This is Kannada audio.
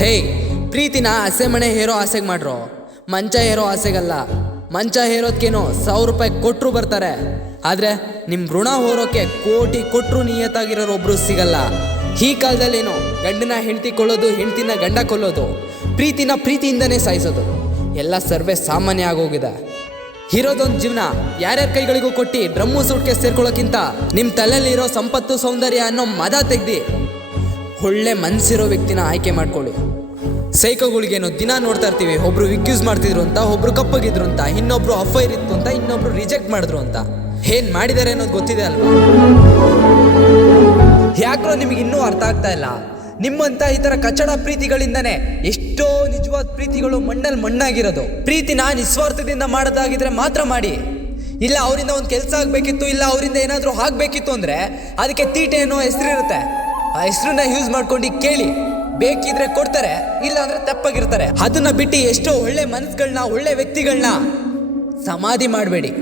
ಹೇ, ಪ್ರೀತಿನ ಹಸೆ ಮನೆ ಹೇರೋ ಆಸೆಗೆ ಮಾಡ್ರೋ, ಮಂಚ ಹೇರೋ ಆಸೆಗಲ್ಲ. ಮಂಚ ಹೇರೋದ್ಕೇನೋ 1,000 ರೂಪಾಯಿ ಕೊಟ್ಟರು ಬರ್ತಾರೆ, ಆದರೆ ನಿಮ್ಮ ಋಣ ಹೋರೋಕೆ ಕೋಟಿ ಕೊಟ್ಟರು ನಿಯತ್ತಾಗಿರೋರು ಒಬ್ರು ಸಿಗಲ್ಲ. ಈ ಕಾಲದಲ್ಲೇನೋ ಗಂಡನ ಹೆಂಡತಿ ಕೊಳ್ಳೋದು, ಹೆಂಡತಿನ ಗಂಡ ಕೊಲ್ಲೋದು, ಪ್ರೀತಿನ ಪ್ರೀತಿಯಿಂದನೇ ಸಾಯಿಸೋದು ಎಲ್ಲ ಸರ್ವೇ ಸಾಮಾನ್ಯ ಆಗೋಗಿದೆ. ಇರೋದೊಂದು ಜೀವನ ಯಾರ್ಯಾರ ಕೈಗಳಿಗೂ ಕೊಟ್ಟು ಡ್ರಮ್ಮು ಸೂಟ್ಗೆ ಸೇರ್ಕೊಳ್ಳೋಕ್ಕಿಂತ ನಿಮ್ಮ ತಲೆಯಲ್ಲಿರೋ ಸಂಪತ್ತು ಸೌಂದರ್ಯ ಅನ್ನೋ ಮದ ತೆಗ್ದು ಒಳ್ಳೆ ಮನಸ್ಸಿರೋ ವ್ಯಕ್ತಿನ ಆಯ್ಕೆ ಮಾಡ್ಕೊಳ್ಳಿ. ಸೈಕೋಗಳಿಗೇನೋ ದಿನ ನೋಡ್ತಾ ಇರ್ತೀವಿ, ಒಬ್ರು ವಿಕ್ಯೂಸ್ ಮಾಡ್ತಿದ್ರು ಅಂತ, ಒಬ್ರು ಕಪ್ಪಗಿದ್ರು ಅಂತ, ಇನ್ನೊಬ್ರು ಅಫೈರ್ ಇತ್ತು ಅಂತ, ಇನ್ನೊಬ್ರು ರಿಜೆಕ್ಟ್ ಮಾಡಿದ್ರು ಅಂತ. ಏನ್ ಮಾಡಿದ್ದಾರೆ ಅನ್ನೋದು ಗೊತ್ತಿದೆ ಅಲ್ವಾ? ಯಾಕ್ರೋ ನಿಮಗೆ ಇನ್ನೂ ಅರ್ಥ ಆಗ್ತಾ ಇಲ್ಲ? ನಿಮ್ಮಂತ ಈ ತರ ಕಚ್ಚಡ ಪ್ರೀತಿಗಳಿಂದನೇ ಎಷ್ಟೋ ನಿಜವಾದ ಪ್ರೀತಿಗಳು ಮಣ್ಣಲ್ಲಿ ಮಣ್ಣಾಗಿರೋದು. ಪ್ರೀತಿನ ನಿಸ್ವಾರ್ಥದಿಂದ ಮಾಡೋದಾಗಿದ್ರೆ ಮಾತ್ರ ಮಾಡಿ. ಇಲ್ಲ ಅವರಿಂದ ಒಂದು ಕೆಲಸ ಆಗ್ಬೇಕಿತ್ತು, ಇಲ್ಲ ಅವರಿಂದ ಏನಾದರೂ ಆಗ್ಬೇಕಿತ್ತು ಅಂದ್ರೆ ಅದಕ್ಕೆ ತೀಟೆ ಅನ್ನೋ ಹೆಸರಿರುತ್ತೆ. ಆ ಹೆಸರನ್ನ ಯೂಸ್ ಮಾಡ್ಕೊಂಡು ಕೇಳಿ, ಬೇಕಿದ್ರೆ ಕೊಡ್ತಾರೆ, ಇಲ್ಲ ಅಂದ್ರೆ ತಪ್ಪಾಗಿರ್ತಾರೆ. ಅದನ್ನ ಬಿಟ್ಟು ಎಷ್ಟೋ ಒಳ್ಳೆ ಮನಸ್ಸುಗಳನ್ನ, ಒಳ್ಳೆ ವ್ಯಕ್ತಿಗಳನ್ನ ಸಮಾಧಿ ಮಾಡಬೇಡಿ.